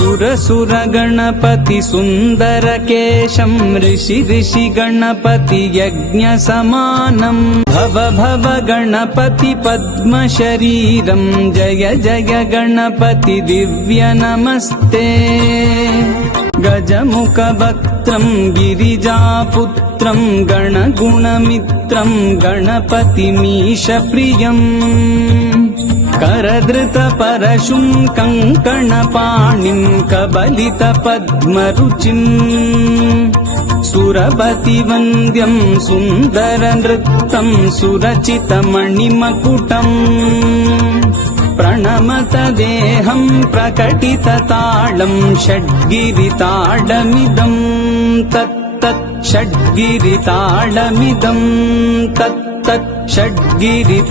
सुर गणपति सुंदर केशं ऋषि गणपति यज्ञ समानं भव गणपति पद्म शरीरं जय जय गणपति दिव्य नमस्ते गजमुख वक्त्रं गिरिजापुत्रं गणगुणमित्रं गणपतिमीश प्रियम् करधृत परशुं कंकणपाणिं कबलित पद्मरुचिं सुरपति वन्द्यं सुन्दर नृत्तं सुरचित मणिमकुटम् प्रणमत देहं प्रकटित ताळं षड्गिरिताडमिदं तत्तत् षड्गिरिताडमिदं तत्तत् षड्गिरिताडमिदम्